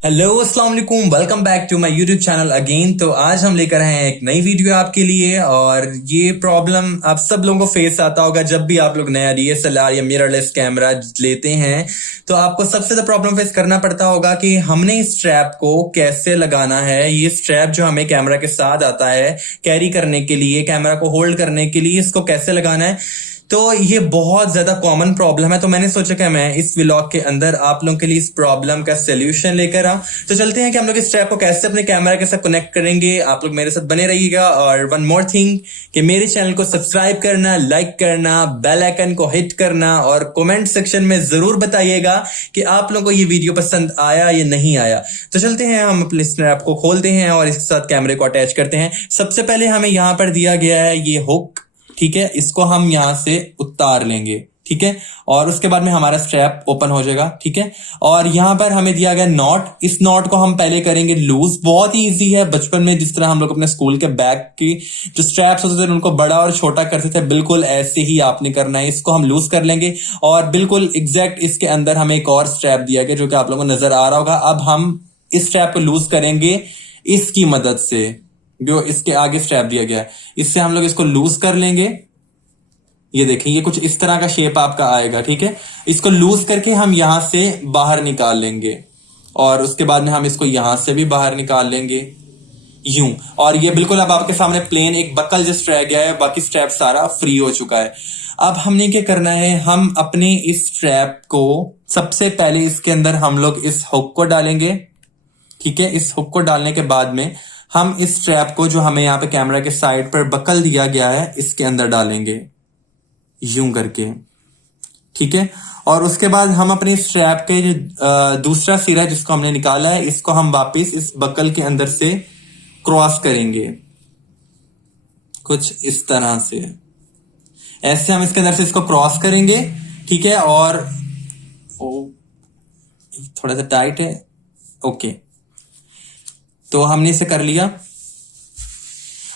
Hello अस्सलाम वालेकुम, welcome back to my YouTube channel again. तो आज हम लेकर आए हैं एक नई वीडियो आपके लिए। और ये प्रॉब्लम आप सब लोगों को फेस आता होगा जब भी आप लोग नया डीएसएलआर या मिररलेस कैमरा लेते हैं, तो आपको सबसे ज्यादा प्रॉब्लम फेस करना पड़ता होगा कि हमने इस स्ट्रैप को कैसे लगाना है। ये स्ट्रैप जो हमें कैमरा के साथ आता है कैरी करने के लिए, कैमरा को होल्ड करने के लिए, इसको कैसे लगाना है। तो ये बहुत ज्यादा कॉमन प्रॉब्लम है, तो मैंने सोचा कि मैं इस व्लॉग के अंदर आप लोगों के लिए इस प्रॉब्लम का सोल्यूशन लेकर आऊं। तो चलते हैं कि हम लोग इस स्ट्रैप को कैसे अपने कैमरा के साथ कनेक्ट करेंगे। आप लोग मेरे साथ बने रहिएगा। और वन मोर थिंग कि मेरे चैनल को सब्सक्राइब करना, लाइक करना, बेल आइकन को हिट करना और कमेंट सेक्शन में जरूर बताइएगा कि आप लोगों को ये वीडियो पसंद आया या नहीं आया। तो चलते हैं, हम अपने स्ट्रैप को खोलते हैं और इसके साथ कैमरे को अटैच करते हैं। सबसे पहले हमें यहाँ पर दिया गया है ये हुक, ठीक है। इसको हम यहां से उतार लेंगे, ठीक है। और उसके बाद में हमारा स्ट्रैप ओपन हो जाएगा, ठीक है। और यहां पर हमें दिया गया नॉट, इस नॉट को हम पहले करेंगे लूज। बहुत ही इजी है। बचपन में जिस तरह हम लोग अपने स्कूल के बैग की जो स्ट्रैप्स होते थे उनको बड़ा और छोटा करते थे, बिल्कुल ऐसे ही आपने करना है। इसको हम लूज कर लेंगे और बिल्कुल एग्जैक्ट इसके अंदर हमें एक और स्ट्रैप दिया गया जो कि आप लोगों को नजर आ रहा होगा। अब हम इस स्ट्रैप को लूज करेंगे इसकी मदद से, जो इसके आगे स्ट्रैप दिया गया है, इससे हम लोग इसको लूज कर लेंगे। ये देखिए, ये कुछ इस तरह का शेप आपका आएगा, ठीक है। इसको लूज करके हम यहां से बाहर निकाल लेंगे और उसके बाद में हम इसको यहां से भी बाहर निकाल लेंगे यूं। और ये बिल्कुल अब आपके सामने प्लेन एक बकल जस्ट रह गया है, बाकी स्ट्रैप सारा फ्री हो चुका है। अब हमने क्या करना है, हम अपने इस स्ट्रैप को सबसे पहले इसके अंदर हम लोग इस हुक को डालेंगे, ठीक है। इस हुक को डालने के बाद में हम इस स्ट्रैप को जो हमें यहाँ पे कैमरा के साइड पर बकल दिया गया है इसके अंदर डालेंगे यूं करके, ठीक है। और उसके बाद हम अपनी स्ट्रैप के जो दूसरा सिरा जिसको हमने निकाला है इसको हम वापस इस बकल के अंदर से क्रॉस करेंगे कुछ इस तरह से। ऐसे हम इसके अंदर से इसको क्रॉस करेंगे, ठीक है। और थोड़ा सा टाइट है, ओके। तो हमने इसे कर लिया।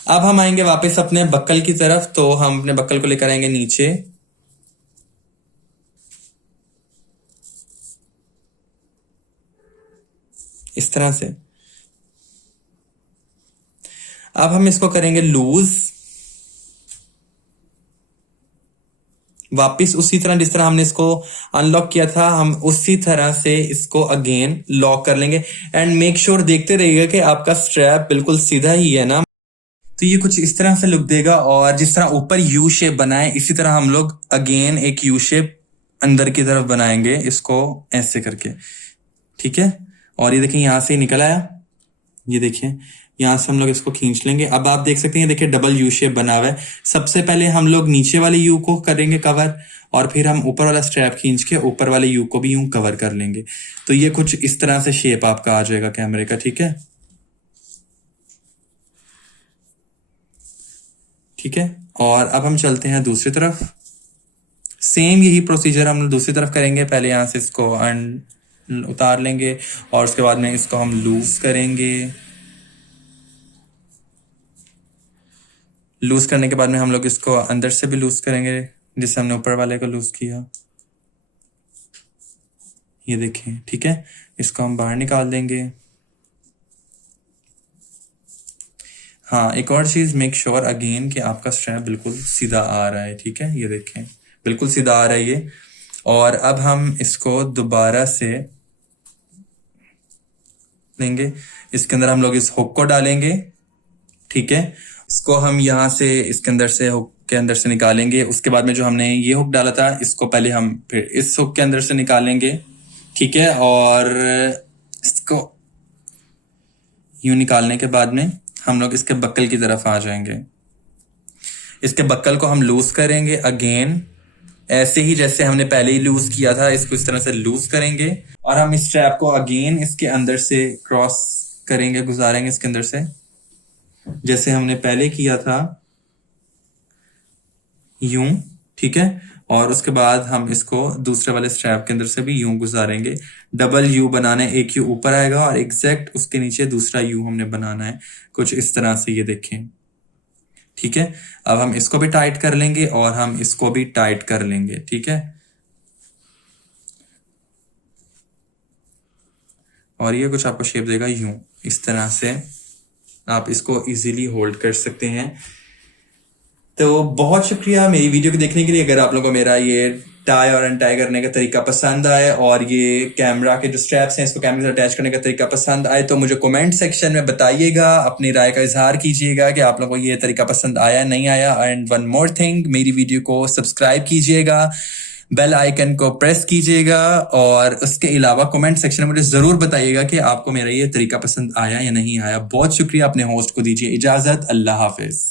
अब हम आएंगे वापस अपने बक्कल की तरफ। तो हम अपने बक्कल को लेकर आएंगे नीचे, इस तरह से। अब हम इसको करेंगे लूज, वापस उसी तरह जिस तरह हमने इसको अनलॉक किया था हम उसी तरह से इसको अगेन लॉक कर लेंगे। एंड मेक श्योर देखते रहिएगा कि आपका स्ट्रैप बिल्कुल सीधा ही है ना। तो ये कुछ इस तरह से लुक देगा। और जिस तरह ऊपर यू शेप बनाए इसी तरह हम लोग अगेन एक यू शेप अंदर की तरफ बनाएंगे, इसको ऐसे करके, ठीक है। और ये देखिए यहां से निकल आया, ये देखिए यहां से हम लोग इसको खींच लेंगे। अब आप देख सकते हैं, देखिए डबल यू शेप बना हुआ है। सबसे पहले हम लोग नीचे वाले यू को करेंगे कवर और फिर हम ऊपर वाला स्ट्रैप खींच के ऊपर वाले यू को भी यूं कवर कर लेंगे। तो ये कुछ इस तरह से शेप आपका आ जाएगा कैमरे का, ठीक है। ठीक है। और अब हम चलते हैं दूसरी तरफ। सेम यही प्रोसीजर हम दूसरी तरफ करेंगे। पहले यहां से इसको उतार लेंगे और उसके बाद में इसको हम लूज करेंगे। लूज करने के बाद में हम लोग इसको अंदर से भी लूज करेंगे जिससे हमने ऊपर वाले को लूज किया, ये देखें, ठीक है। इसको हम बाहर निकाल देंगे। हाँ, एक और चीज, मेक श्योर अगेन कि आपका स्ट्रैप बिल्कुल सीधा आ रहा है, ठीक है। ये देखें बिल्कुल सीधा आ रहा है ये। और अब हम इसको दोबारा से लेंगे, इसके अंदर हम लोग इस हुक को डालेंगे, ठीक है। इसको हम यहाँ से इसके अंदर से हुक के अंदर से निकालेंगे। उसके बाद में जो हमने ये हुक डाला था इसको पहले हम फिर इस हुक के अंदर से निकालेंगे, ठीक है। और इसको यूं निकालने के बाद में हम लोग इसके बक्कल की तरफ आ जाएंगे। इसके बक्कल को हम लूज करेंगे अगेन, ऐसे ही जैसे हमने पहले ही लूज किया था। इसको इस तरह से लूज करेंगे और हम इस स्ट्रैप को अगेन इसके अंदर से क्रॉस करेंगे, गुजारेंगे इसके अंदर से जैसे हमने पहले किया था यूं, ठीक है। और उसके बाद हम इसको दूसरे वाले स्ट्रैप के अंदर से भी यूं गुजारेंगे। डबल यू बनाना है, एक यू ऊपर आएगा और एग्जैक्ट उसके नीचे दूसरा यू हमने बनाना है कुछ इस तरह से, ये देखें, ठीक है। अब हम इसको भी टाइट कर लेंगे और हम इसको भी टाइट कर लेंगे, ठीक है। और ये कुछ आपको शेप देगा यूं, इस तरह से आप इसको इजीली होल्ड कर सकते हैं। तो बहुत शुक्रिया मेरी वीडियो को देखने के लिए। अगर आप लोगों को मेरा ये टाई और अनटाई करने का तरीका पसंद आए और ये कैमरा के जो स्ट्रैप्स हैं इसको कैमरे से अटैच करने का तरीका पसंद आए तो मुझे कमेंट सेक्शन में बताइएगा, अपनी राय का इजहार कीजिएगा कि आप लोगों को ये तरीका पसंद आया नहीं आया। एंड वन मोर थिंग, मेरी वीडियो को सब्सक्राइब कीजिएगा, बेल आइकन को प्रेस कीजिएगा और उसके अलावा कमेंट सेक्शन में मुझे जरूर बताइएगा कि आपको मेरा ये तरीका पसंद आया या नहीं आया। बहुत शुक्रिया। अपने होस्ट को दीजिए इजाजत। अल्लाह हाफिज।